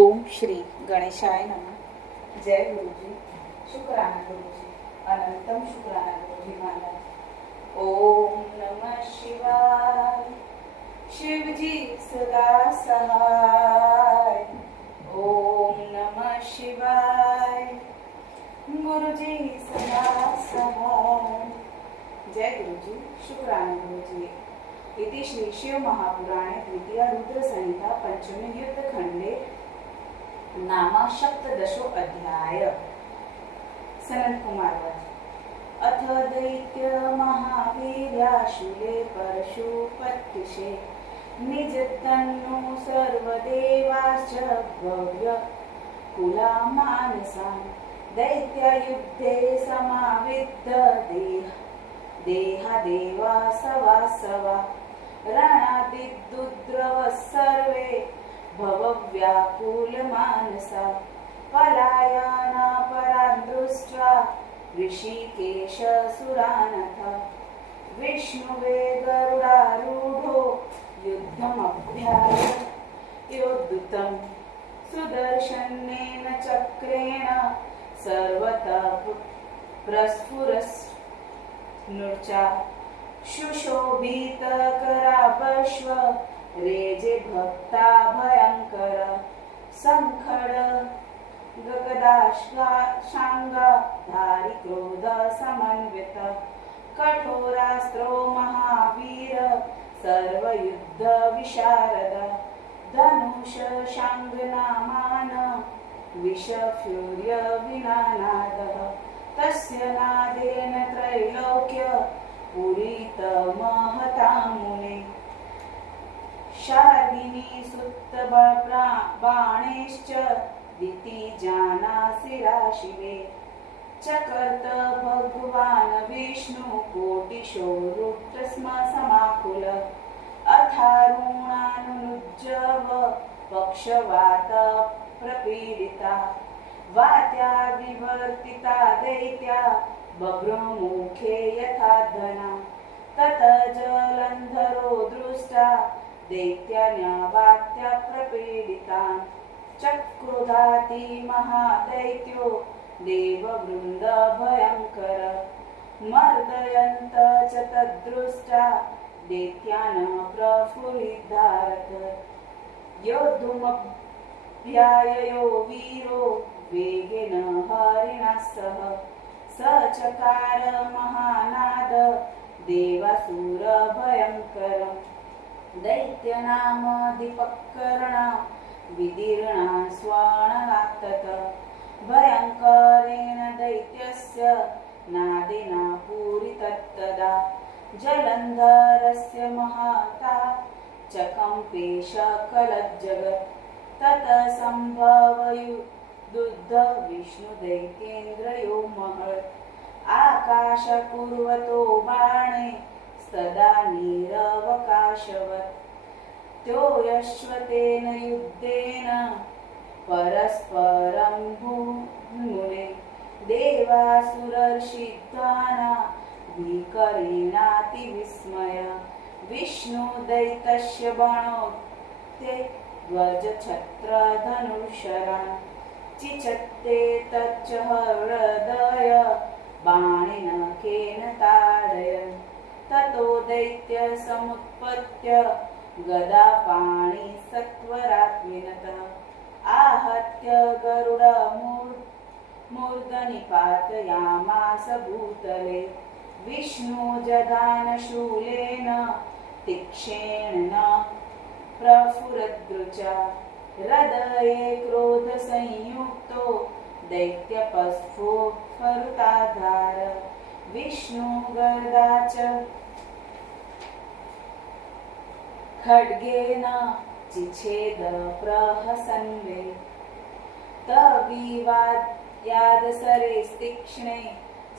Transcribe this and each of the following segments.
ओम श्री गणेशाय नमः. जय गुरुजी. शुक्राना गुरुजी. अनंतम शुक्राना गुरुजी महाराज. ओम नमः शिवाय. शिवजी सदा सहाय. ओम नमः शिवाय. गुरुजी सदा सहाय. जय गुरुजी. शुक्राना गुरुजी. इति श्री शिव महापुराणे द्वितीय रुद्र संहिता पंचमे युद्ध खंडे नाम सप्तदशो अध्याय. सनत कुमार वाच. अथ दैत्य महावीर्याशुले परशुपत्तिषे निजतन्नु सर्वदेवाश्च भव्य कुला मानसान् दैत्ययुद्धे समाविद्ध देहा सवा रणादिदुद्रवः सर्वे भवव्याकुलमानसा पलायनापरान् दृष्ट्वा ऋषिकेशसुरानथ विष्णुवे गरुडारूढो युद्धमभ्यायोद्धुतं सुदर्शनेन चक्रेण सर्वतः प्रस्फुरन्नूर्चा सुशोभितकरापश्व रेजे भक्ता भयंकर संखड गगदाशांगा धारी क्रोध समन्वित कठोरास्त्रो महावीर सर्वयुद्ध विशारद धनुष शांगनामान विषफ्यूर्य विनानादः तस्य नादेन त्रैलोक्य पुरीत महता मुने शार्गिनी सुप्त बाणेश्च दिति जानासि राशिवे चकर्त भगवान् विष्णु कोटिशो रुद्रस्म समाकुल अथारुणानुजव पक्षवात प्रपीडिता वात्या विवर्तिता दैत्या बभ्रमुखे यथा धना तत जलंधरो दृष्टा दैत्यान्यवात्या प्रपीडिता चक्रुधाति महादैत्यो देववृन्द भयंकर मर्दयन्त च तद्दृष्टा दैत्यान् प्रफुल्लितारत योद्धुमभ्याययो वीरो वेगेन हरिणा सह स चकार महानाद देवासुर भयंकर दैत्यनाम दीपकर्णा विदीर्णा स्वाणनात्तत भयंकरेण दैत्यस्य नादेन पूरितत्तदा जलंधरस्य महता चकम्पेश कलज्जगत् तत संभवयुद्धुद्ध विष्णुदैत्येन्द्रयो महत् आकाशपूर्वतो बाणे सदा नीरवकाशवत् त्यो यश्वतेन युद्धेन परस्परं मुने देवासुरर्षिद्वाना भीकरेणातिविस्मय विष्णुदैत्यस्य बाणोत्ते ध्वजछत्रधनुशरण चिचत्ते तच्च हृदय बाणेन केन ताडयन् ततो दैत्य समुत्पत्य गदापाणि सत्वरात्मिनतः आहत्य गरुडमूर्धनिपातयामास भूतले विष्णुजधानशूलेन तीक्ष्णेन प्रफुरद्रुचा हृदये क्रोधसंयुक्तो दैत्यपस्फुरताधार विष्णुगदा च खड्गेन चिच्छेद प्रहसन्वे तविवाद्यादसरेस्तीक्ष्णे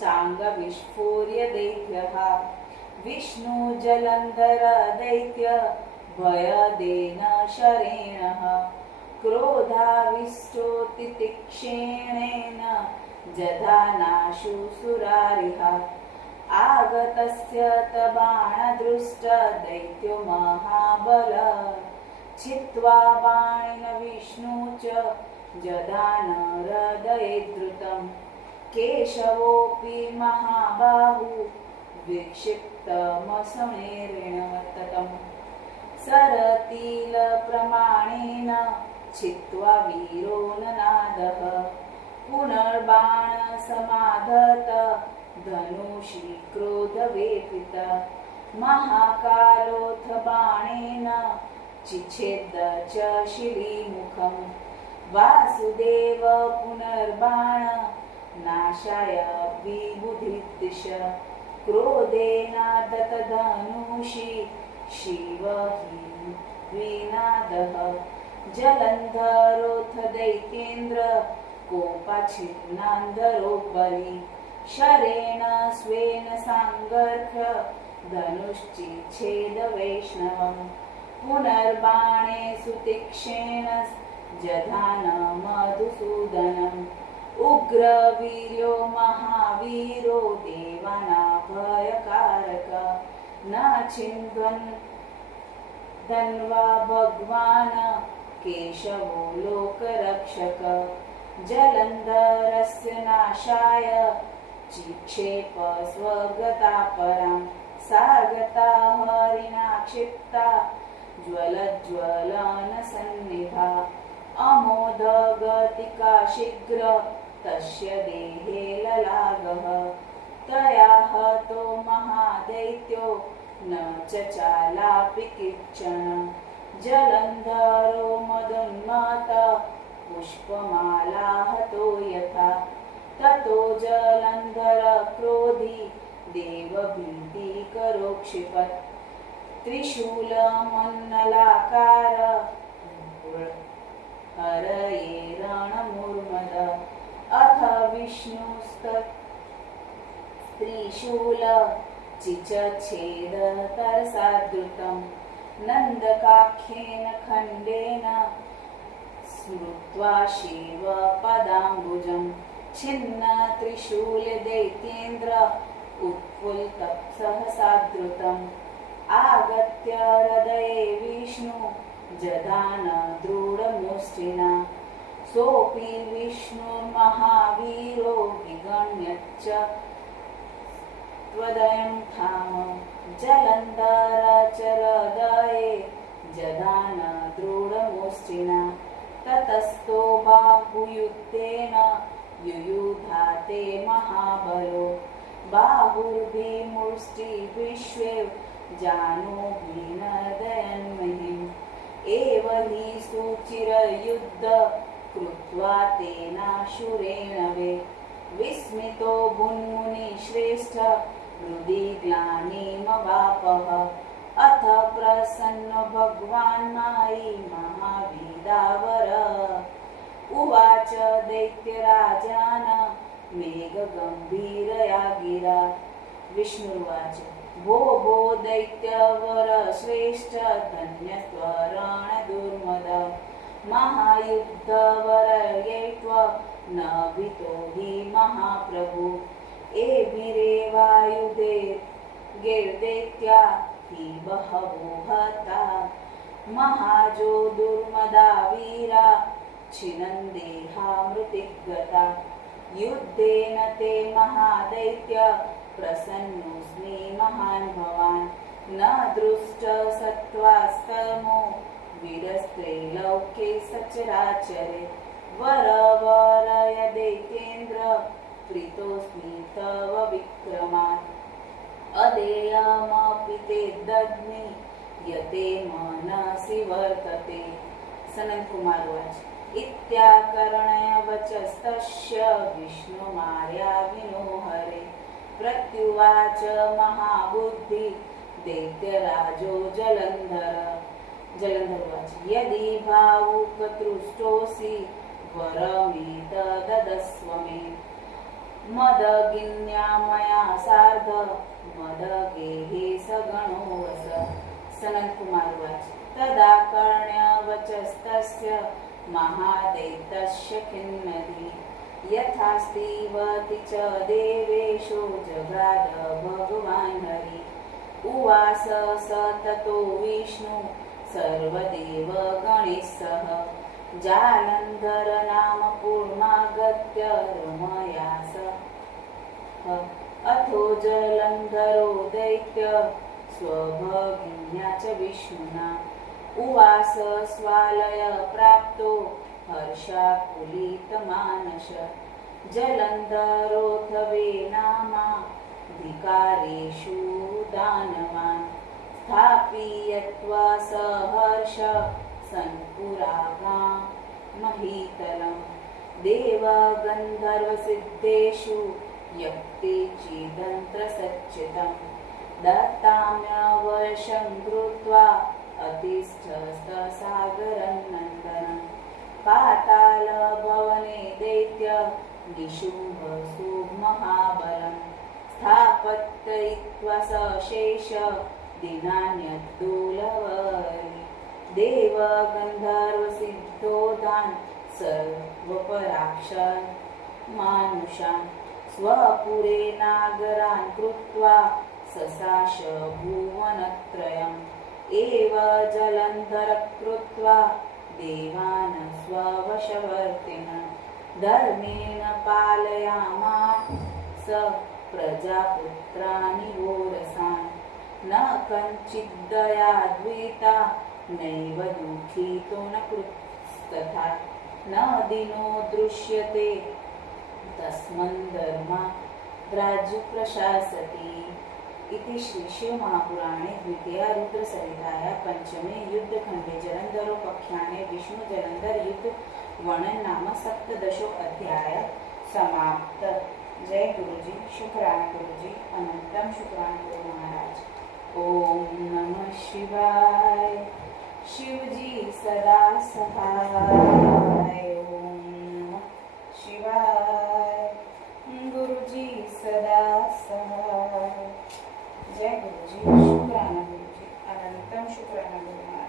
साङ्गविस्फुर्य दैत्यः विष्णुजलन्धर दैत्य भयदेन शरेणः क्रोधाविष्टोतितीक्ष्णेन जधानाशु सुरारिः आगतस्य तबाणदृष्ट दैत्यो महाबल छित्त्वा बाणेन विष्णु च जधान हृदये धृतं केशवोऽपि महाबाहु विक्षिप्तमसमेरेण सरतिलप्रमाणेन छित्त्वा वीरो ननादः पुनर्बाणसमाधत धनुषि क्रोधवेपित महाकालोऽथ बाणेन चिच्छेद च शिलीमुखं वासुदेव पुनर्बाण नाशाय विबुधिदिश क्रोधेनादत धनुषि शिव हि विनादः जलन्धरोऽथ दैत्येन्द्र कोपाच्छिन्नान्धरोपरि शरेण स्वेन साङ्गर्ह्य धनुश्चिच्छेद वैष्णवम् पुनर्बाणे सुतीक्ष्णेन जधान मधुसूदनम् उग्रवीर्यो महावीरो देवानाभयकारक न छिन्ध्वन् धन्वा भगवान् केशवो लोकरक्षक जलन्धरस्य नाशाय चिक्षेप स्वगतापरां सा गता हरिणा क्षिप्ता ज्वलज्वलनसन्निभा अमोदगतिका शीघ्र तस्य देहे ललागः तया हतो महादैत्यो न चचालापि किञ्चन जलन्धरो मदोन्मत्त पुष्पमालाहतो यथा ततो जलन्धर क्रोधी देवभीतिकरो क्षिपत् त्रिशूलमन्नलाकार हरये रणमुर्मद अथ विष्णुस्त्रिशूल चिचच्छेद तरसा द्रुतं नन्दकाख्येन खण्डेन स्मृत्वा शिव पदाम्बुजं छिन्न त्रिशूल दैत्येन्द्र उत्फुल्लतप्सहसा द्रुतम् आगत्य हृदये विष्णु जधान दृढमुष्टिना सोऽपि विष्णुर्महावीरो विगण्यच्च त्वदयं धाम जलन्धरचरहृदये जधान दृढमुष्टिना ततस्तो बाहुयुक्तेन युयुधाते महाबलो बाहुर्भिमुष्टिभिश्वे जानोभिनदयन्महिम् एव हि सुचिरयुद्ध कृत्वा तेनाशुरेण वे विस्मितो भुन्मुनिश्रेष्ठ हृदि ग्लानिमवापः अथ प्रसन्नो भगवान् मायि महावीदावर उवाच दैत्यराजान मेघगम्भीरया गिरा विष्णुर्वाच भो भो दैत्यवर श्रेष्ठ धन्यस्त्वरणदुर्मद महायुद्धवर येत्व न भीतो हि महाप्रभु एभिरेवायुधे गिर्दैत्या हि बहवो हता महाजो दुर्मदा वीरा छिनन्देहामृतिगता युद्धेन ते महादैत्य प्रसन्नोऽस्मि महान् भवान् न दृष्ट सत्त्वास्तमो वीरस्त्रैलोक्ये सचराचरे वरवरय दैत्येन्द्र प्रीतोऽस्मि तव विक्रमात् अदेयमपि ते दद्मि यते मनसि वर्तते सनत कुमार उवाच इत्याकर्ण्य वचस्तस्य विष्णुमार्या विनोहरे प्रत्युवाच महाबुद्धि दैत्यराजो जलन्धर उवाच यदि भावुकतृष्टोऽसि वरमेतदस्व मे मदगिन्या मया सार्ध मदगेहे सगणो वस सनत कुमार उवाच तदा कर्ण्यवचस्तस्य महादैत्यस्य खिन्नति यथास्तीवति च देवेशो जगाद भगवान् हरि उवास स ततो विष्णु सर्वदेव गणैः सह जालंधर नाम पूर्णागत्य रमयास अथो जलंधरो दैत्य स्वभगिन्या च विष्णुना उवास स्वालय प्राप्तो हर्षाकुलितमानस जलंधरोऽथ वे नामाधिकारेषु दानवान् स्थापयित्वा सहर्ष सन्पुरागां महीतलं देवगन्धर्वसिद्धेषु यक्ते चिदन्त्रसच्चितं दत्ताम्यवशं कृत्वा अतिष्ठस्तसागरनन्दनं पातालभवने दैत्य निशुम्भसुमहाबलं स्थापयित्वा सशेष दिनान्यद्दुलवरि देवगन्धर्वसिद्धोदान् सर्वपराक्षन् मानुषान् स्वपुरे नागरान् कृत्वा ससाश भुवनत्रयम् एव जलन्धर कृत्वा देवान् स्ववशवर्तिनः धर्मेण पालयामास प्रजापुत्राणि गोरसान् न कञ्चिद्दयाद्विता नैव दुःखितो न कृतस्तथा न दीनो दृश्यते तस्मन् धर्माद्राज्यप्रशासति इति श्री शिवमहापुराणे द्वितीया रुद्रसंहितायां पंचमे युद्धखंडे जलंधरोपाख्याने विष्णु जलंधर युद्ध वर्णन नाम सप्तदशो अध्याय समाप्त। जय गुरुजी, शुक्रान गुरुजी, अनंतम शुक्रान गुरु महाराज। ओम नमः शिवाय। शिवजी सदा सहाय। ओम नमः शिवाय। गुरुजी सदा सहाय। जय गुरुजी, शुक्राना गुरुजी, अनंतम शुक्राना गुरु महाराज।